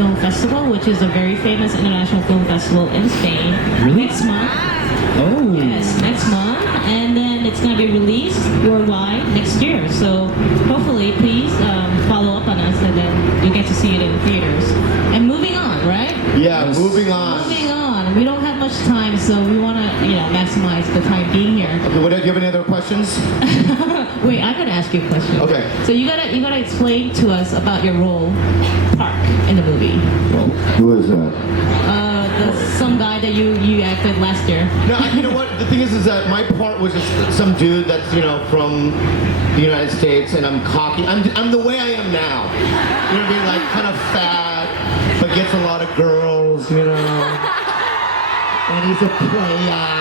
Film Festival, which is a very famous international film festival in Spain. Really? Next month. Oh. Yes, next month. And then it's going to be released worldwide next year. So hopefully, please follow up on us, and then you get to see it in theaters. And moving on, right? Yeah, moving on. Moving on. We don't have much time, so we want to, maximize the time being here. Okay, do you have any other questions? Wait, I gotta ask you a question. Okay. So you gotta explain to us about your role, Park, in the movie. Who is that? Some guy that you acted last year. No, you know what? The thing is that my part was just some dude that's from the United States, and I'm cocky. I'm the way I am now. You know what I mean? Like kind of fat, but gets a lot of girls. And he's a player.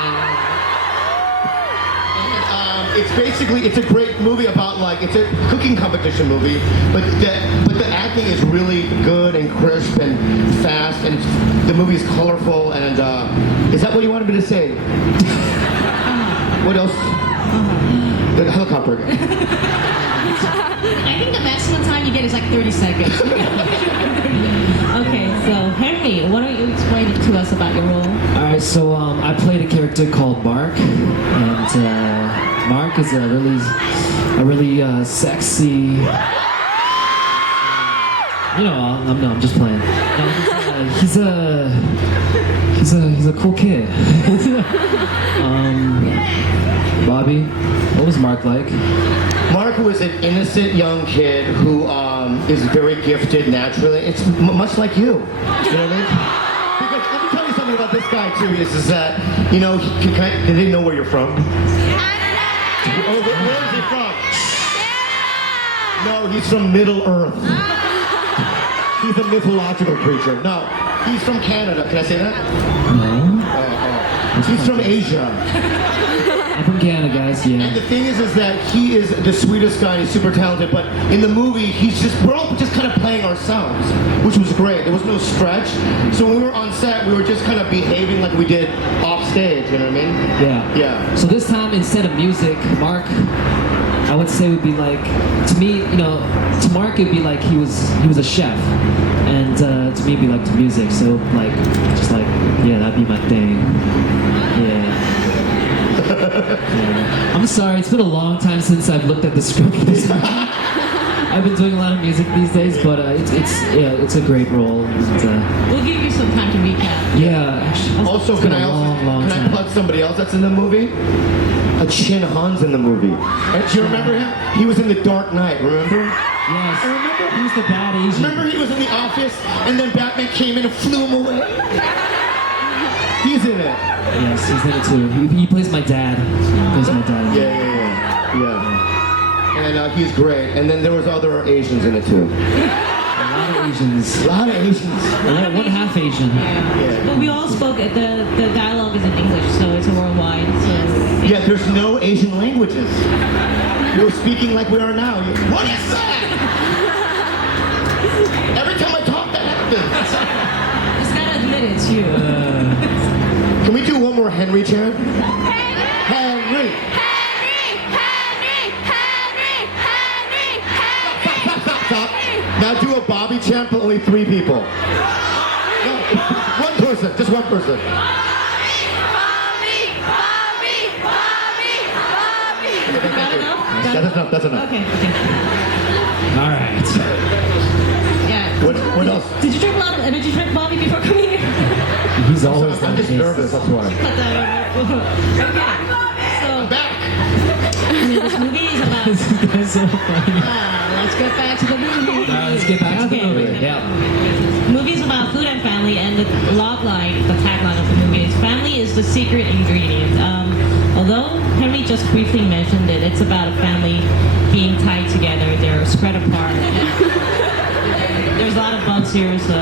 It's a great movie about it's a cooking competition movie, but the acting is really good and crisp and fast, and the movie is colorful. And is that what you wanted me to say? What else? The helicopter. I think the maximum time you get is like 30 seconds. Okay, so Henry, why don't you explain to us about your role? Alright, so I played a character called Mark, and Mark is a really sexy. I'm just playing. He's a cool kid. Bobby, what was Mark like? Mark was an innocent young kid who is very gifted naturally. It's much like you. You know what I mean? Because let me tell you something about this guy too. Is that he didn't know where you're from. Oh, where is he from? No, he's from Middle Earth. He's a mythological creature. No, he's from Canada. Can I say that? No. He's from Asia. I'm from Canada, guys. Yeah. And the thing is that he is the sweetest guy. He's super talented. But in the movie, we're all just kind of playing ourselves, which was great. There was no stretch. So when we were on set, we were just kind of behaving like we did off stage. You know what I mean? Yeah. Yeah. So this time, instead of music, Mark, I would say would be like, to me, to Mark it'd be like he was a chef, and to me it'd be like to music. So that'd be my thing. Yeah. Yeah. I'm sorry, it's been a long time since I've looked at the script. I've been doing a lot of music these days, but it's a great role. And, we'll give you some time to recap. Yeah. Actually, Also, it's can been a long I time. plug somebody else that's in the movie? Chin Han's in the movie. And do you remember him? He was in The Dark Knight, remember? Yes. Remember? He was the bad Asian. Remember he was in The Office, and then Batman came in and flew him away? He's in it. Yes, he's in it too. He plays my dad. Yeah. And he's great. And then there was other Asians in it too. A lot of Asians. A lot of Asians. One half Asian. Yeah. But we all spoke. The dialogue is in English, so it's a worldwide. So Yeah, there's no Asian languages. We're speaking like we are now. What is that? Every time I talk, that happens. just gotta admit it's you. Can we do one more Henry chant? Henry! Stop. Now do a Bobby chant, but only 3 people. No, one person, just one person. That's enough. Okay. All right. Yeah. What else? Did you drink a lot of energy drink, Bobby, before coming here? He's always I'm just nervous, that's why. Okay. So Back! this movie is about. That's so funny. Let's get back to the movie. Let's get back to the movie. Yeah. The movie is about food and family, and the tagline of the movie is "Family is the secret ingredient." Although Henry just briefly mentioned it, it's about a family being tied together. They're spread apart. There's a lot of bugs here, so.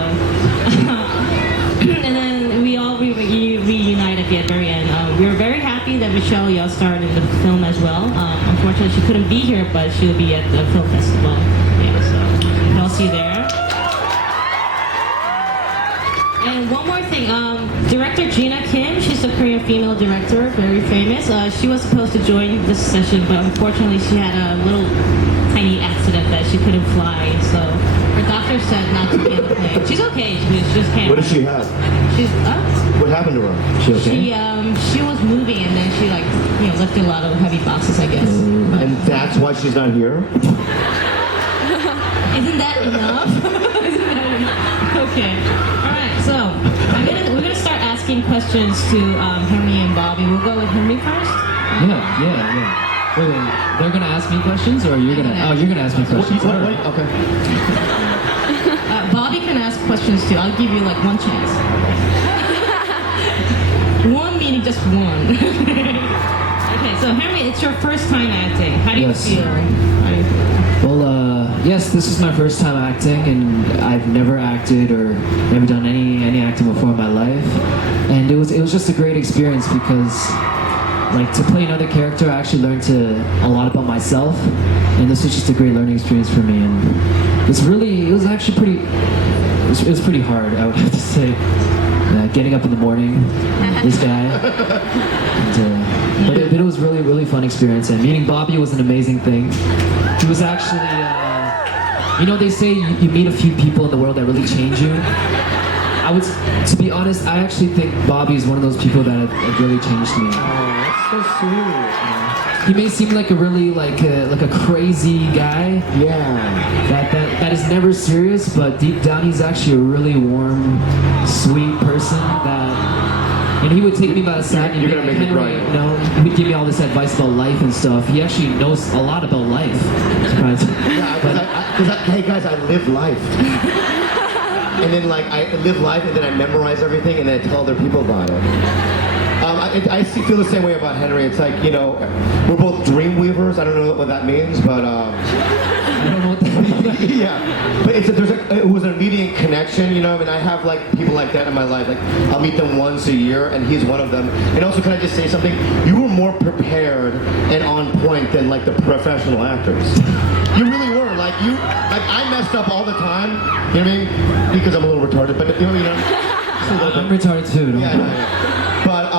And then we all reunite at the very end. We were very happy that Michelle Yeoh starred in the film as well. Unfortunately, she couldn't be here, but she'll be at the film festival. Yeah, so I'll see you there. And one more thing, director Gina Kim, she's a Korean female director, very famous. She was supposed to join this session, but unfortunately she had a little tiny accident that she couldn't fly. So her doctor said not to be in the plane. She's okay. She just can't. What does she have? She's What happened to her? She okay? she was moving and then she lifted a lot of heavy boxes, I guess. And that's why she's not here? Isn't that enough? Okay. All right. So we're gonna start asking questions to Henry and Bobby. We'll go with Henry first. Yeah. Wait. They're gonna ask me questions, or you're gonna? Oh, you're gonna ask me questions. Wait. Okay. Bobby can ask questions too. I'll give you one chance. One meaning just one. Okay. So Henry, it's your first time acting. How do you Yes. feel? Well, yes, this is my first time acting, and I've never acted or never done any acting before in my life, and it was just a great experience because, to play another character, I actually learned a lot about myself, and this was just a great learning experience for me, and it was pretty hard, I would have to say, getting up in the morning, this guy, and, but it was really, really fun experience, and meeting Bobby was an amazing thing. He was actually, they say you meet a few people in the world that really change you. To be honest, I actually think Bobby is one of those people that have really changed me. Oh, that's so sweet. He may seem like a really like a crazy guy. Yeah. That is never serious, but deep down he's actually a really warm, sweet person that. And he would take me by the side and You're be gonna like, make me Henry, cry. he would give me all this advice about life and stuff. He actually knows a lot about life. Yeah, because hey guys, I live life. And then I live life and then I memorize everything and then I tell other people about it. I feel the same way about Henry. It's we're both dream weavers. I don't know what that means, but I don't know what that means. yeah. But it was an immediate connection, and I have people like that in my life. I'll meet them once a year, and he's one of them. And also, can I just say something? You were more prepared and on point than the professional actors. You really were. I messed up all the time. You know what I mean? Because I'm a little retarded, but I'm retarded too. Don't worry. But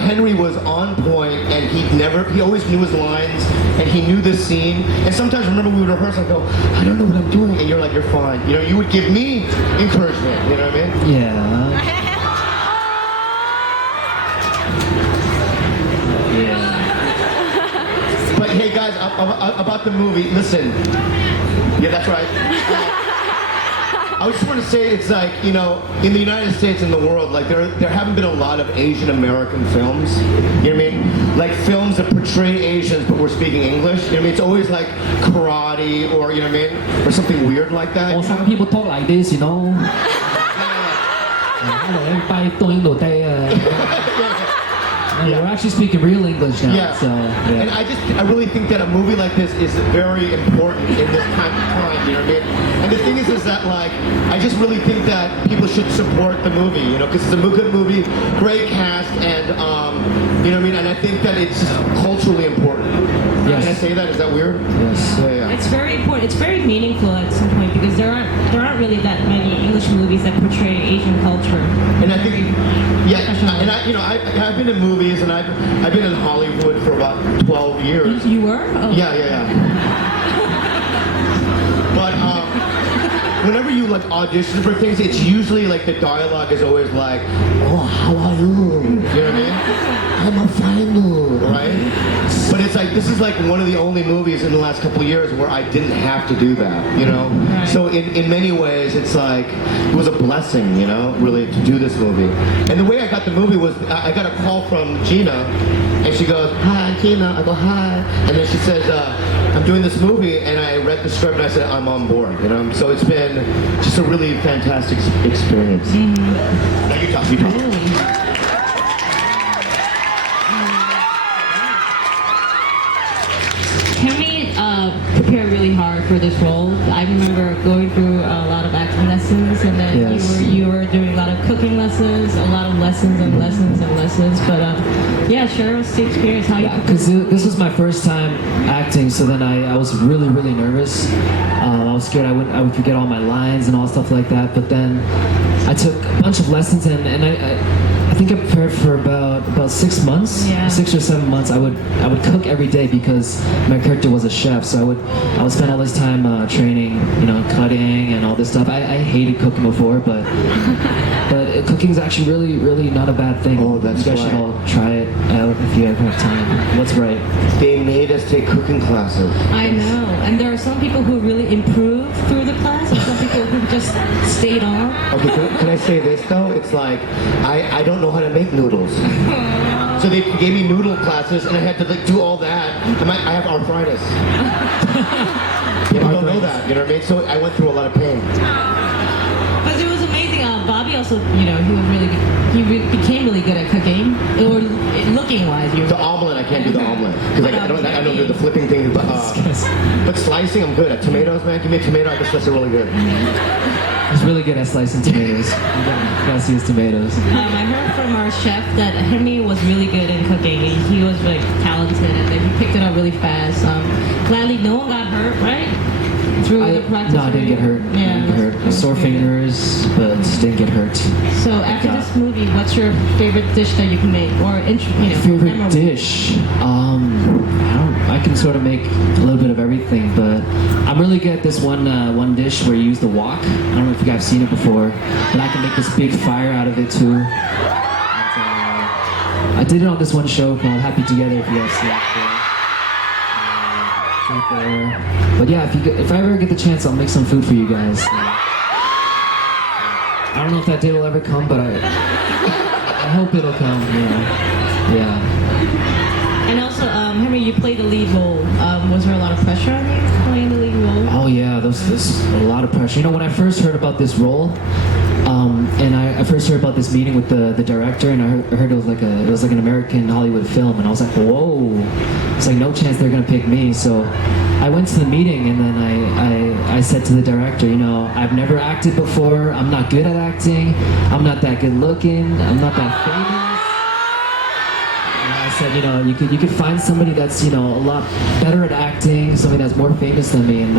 Henry was on point, and he always knew his lines, and he knew the scene. And sometimes, remember, we would rehearse, I go, I don't know what I'm doing, and you're like, you're fine. You would give me encouragement. You know what I mean? Yeah. But hey, guys, about the movie, listen. Yeah, that's right. I just want to say it's in the United States and the world, there haven't been a lot of Asian American films. You know what I mean? Films that portray Asians but we're speaking English. You know what I mean? It's always karate or you know what I mean, or something weird like that. Well, some people talk like this, Hello, everybody doing the day. We're actually speaking real English now. Yeah. So, yeah. And I really think that a movie like this is very important in this time, you know what I mean? And the thing is that I just really think that people should support the movie, because it's a good movie, great cast, and you know what I mean? And I think that it's culturally important. Yes. Can I say that? Is that weird? Yes. Yeah. It's very important. It's very meaningful at some point because there aren't really that many English movies that portray Asian culture. And I think, and I've been in movies and I've been in Hollywood for about 12 years. You were? Oh. Yeah. But whenever you audition for things, it's usually the dialogue is always oh, how are you? You know what I mean? I'm a fine dude, right? But it's this is one of the only movies in the last couple of years where I didn't have to do that, Right. So in many ways, it's it was a blessing, really to do this movie. And the way I got the movie was I got a call from Gina, and she goes, "Hi, Gina." I go, "Hi," and then she says, "I'm doing this movie," and I read the script and I said, "I'm on board," So it's been just a really fantastic experience. Now you talk. Henry prepared really hard for this role. I remember going through a lot of acting lessons, and then Yes. you were doing a lot of cooking lessons, a lot of lessons and lessons and lessons. But share us the experience. How you? Because this was my first time acting, so then I was really, really nervous. I was scared I would forget all my lines and all stuff like that. But then I took a bunch of lessons, and I think I prepared for about 6 months, Yeah. 6 or 7 months. I would cook every day because my character was a chef, so I would spend all this time training, cutting and all this stuff. I hated cooking before, but cooking is actually really not a bad thing. Oh, that's you guys should right. all try it out if you ever have time. What's right? They made us take cooking classes. I know, and there are some people who really improved through the class, and some people who just stayed on. Okay, can I say this though? It's like I don't know how to make noodles. So they gave me noodle classes, and I had to do all that. I have arthritis. I don't know that. You know what I mean? So I went through a lot of pain. But it was amazing. Bobby also, he was really good. Became really good at cooking, or looking wise. The omelet, I can't do the omelet because I don't do the flipping thing. But slicing, I'm good at. Tomatoes, man, give me a tomato. I guess that's really good. He's really good at slicing tomatoes. You gotta see his tomatoes. I heard from our chef that Henry was really good in cooking. He was like talented, and he picked it up really fast. Gladly, no one got hurt, right? Through the practice. No, I didn't get hurt. Yeah, Didn't get hurt. that's Sore really good. fingers, but didn't get hurt. So after God. this movie, what's your favorite dish that you can make, or Favorite memorable? dish? I can sort of make a little bit of everything, but I'm really good at this one dish where you use the wok. I don't know if you guys have seen it before, but I can make this big fire out of it too. And, I did it on this one show called Happy Together. If you guys see it. It's right there. But yeah, if I ever get the chance, I'll make some food for you guys. I don't know if that day will ever come, but I hope it'll come. Yeah. And also, Henry, you played the lead role. Was there a lot of pressure on you playing the lead role? Oh yeah, there's a lot of pressure. When I first heard about this role, and I first heard about this meeting with the director, and I heard it was like an American Hollywood film, and I was like, whoa, it's like no chance they're gonna pick me. So I went to the meeting, and then I said to the director, I've never acted before. I'm not good at acting. I'm not that good looking. I'm not that famous. I said, you could find somebody that's, a lot better at acting, somebody that's more famous than me. And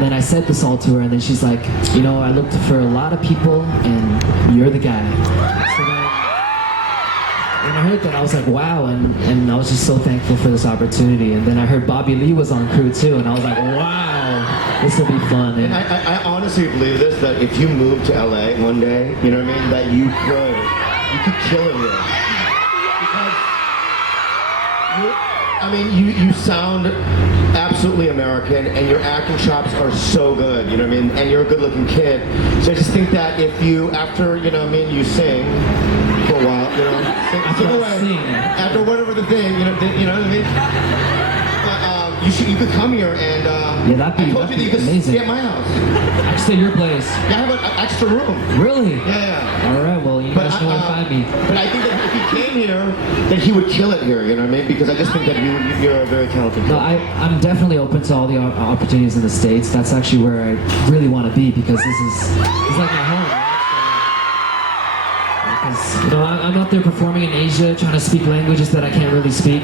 then I said this all to her, and then she's like, I looked for a lot of people, and you're the guy. So then, when I heard that, I was like, wow, and I was just so thankful for this opportunity. And then I heard Bobby Lee was on crew too, and I was like, wow, this will be fun. And I honestly believe this, that if you move to LA one day, you know what I mean, that you could kill it here. You sound absolutely American, and your acting chops are so good, you know what I mean? And you're a good-looking kid. So I just think that if you, after, you sing for a while, sing away. After whatever the thing, you know what I mean? You could come here and, that'd be I told you that you could amazing. stay at my house. I could stay at your place. Yeah, I have an extra room. Really? Yeah. All right, well, you guys know where to find me. But I think that if he came here, that he would kill it here, you know what I mean? Because I just think that you're a very talented kid. No, I'm definitely open to all the opportunities in the States. That's actually where I really want to be, because it's like my home. Right? Because, I'm out there performing in Asia, trying to speak languages that I can't really speak.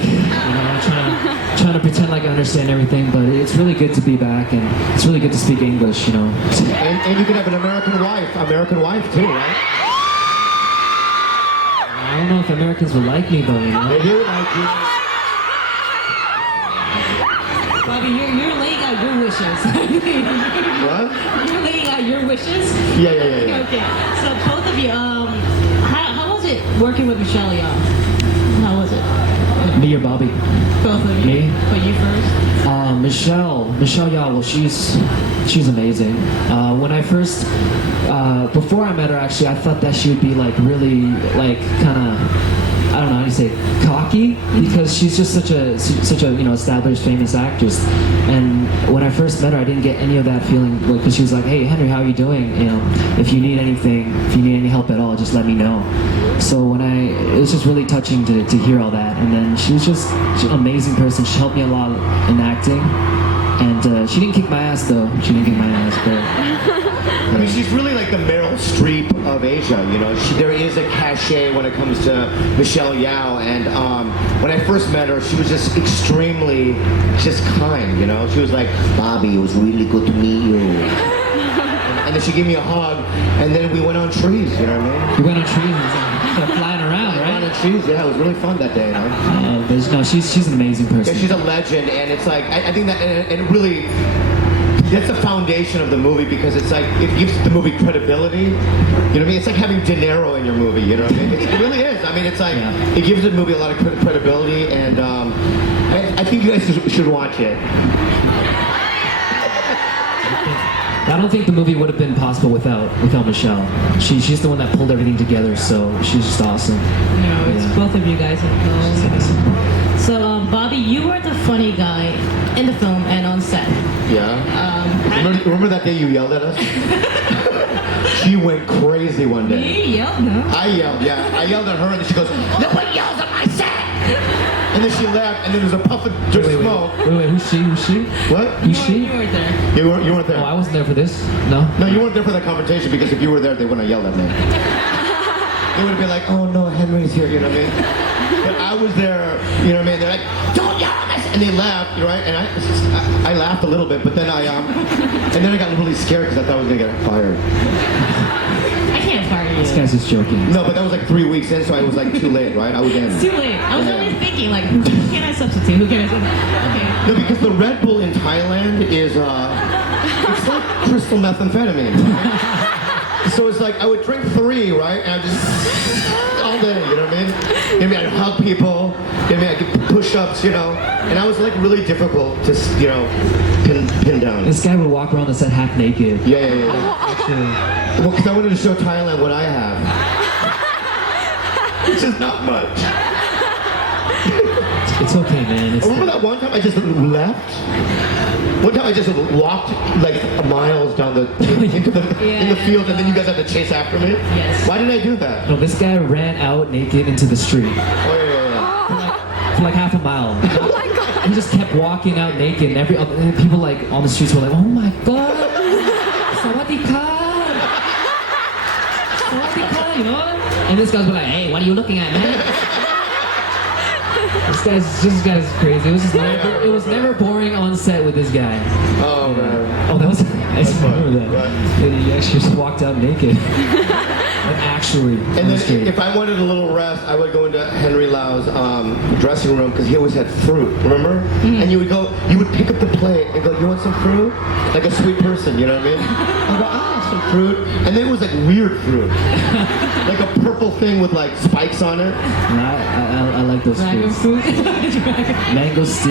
Trying to pretend like I understand everything, but it's really good to be back, and it's really good to speak English, And you can have an American wife too, right? I don't know if Americans would like me though, They do like you. Bobby, you're laying out your wishes. What? You're laying out your wishes? Yeah. Okay. So both of you, how was it working with Michelle Yeoh? How was it? Me or Bobby? Both of you. Me? But you first? Michelle Yeoh, well, she's amazing. When I first, before I met her, actually, I thought that she would be really kind of, I don't know how you say, cocky, because she's just such a established, famous actress. And when I first met her, I didn't get any of that feeling, because she was like, hey Henry, how are you doing? If you need anything, if you need any help at all, just let me know. So it was just really touching to hear all that. And then she's an amazing person. She helped me a lot in acting. And she didn't kick my ass though. She didn't kick my ass, but She's really like the Meryl Streep of Asia, there is a cachet when it comes to Michelle Yeoh, and when I first met her, she was just extremely kind, She was like, Bobby, it was really good to meet you. And and then she gave me a hug, and then we went on trees. You know what I mean? You went on trees, flying around, We went right? on trees. Yeah, it was really fun that day. You know? No, she's an amazing Yeah, person. she's a legend, and it's like I think that, and it really. That's the foundation of the movie because it's like it gives the movie credibility. You know what I mean? It's like having De Niro in your movie. You know what I mean? It really is. I mean, it's like Yeah. it gives the movie a lot of credibility, and I think you guys should watch it. I don't think the movie would have been possible without Michelle. She's the one that pulled everything together, so she's just awesome. No, it's Yeah. both of you guys involved. So, Bobby, you were the funny guy in the film and on set. Yeah. Remember that day you yelled at us? She went crazy one day. You yelled, no? I yelled, yeah. I yelled at her, and then she goes, "Nobody yells at my set!" And then she left, and then there was a puff of smoke. Wait, who's she? What? Who's she? You were there. You weren't there. Oh, I wasn't there for this. No. No, you weren't there for that confrontation because if you were there, they wouldn't have yelled at me. They would have been like, "Oh no, Henry's here," you know what I mean? But I was there, you know what I mean? They're like, "Don't yell at us!" And they laughed, right? And I laughed a little bit, but then and then I got really scared because I thought I was gonna get fired. I can't fire you. This guy's just joking. No, but that was like 3 weeks in, so I was like too late, right? I was in. It's too late. I was Yeah. only thinking, like, who can I substitute? Who can I substitute? Okay. No, because the Red Bull in Thailand is, it's like crystal methamphetamine. Right? So it's like I would drink 3, right? And I just all day, you know what I mean? I mean, I'd hug people. I mean, I'd get push-ups, you know. And I was like really difficult to, you know, pin down. This guy would walk around the set half naked. Yeah. Actually, Well, because I wanted to show Thailand what I have. Which is not much. it's okay, man. It's Remember that one time I just left? One time I just walked like miles down into the in the field, and then you guys had to chase after me. Yes. Why did I do that? No, this guy ran out naked into the street Oh yeah. for like half a mile. Oh my god! He just kept walking out naked, and and people like on the streets were like, "Oh my god, sawadika, sawadika," you know? And this guy's like, "Hey, what are you looking at, man?" This guy's crazy. It was never boring on set with this guy. Oh man. Oh, that was I just remember that. Right. And he actually just walked out naked. Like, actually. on And the street. then if I wanted a little rest, I would go into Henry Lau's dressing room because he always had fruit, remember? And you would pick up the plate and go, "You want some fruit?" Like a sweet person, you know what I mean? I'd go, some fruit. And then it was like weird fruit. Like a purple thing with like spikes on it. And I like those Dragon fruits. fruit. Mango sting.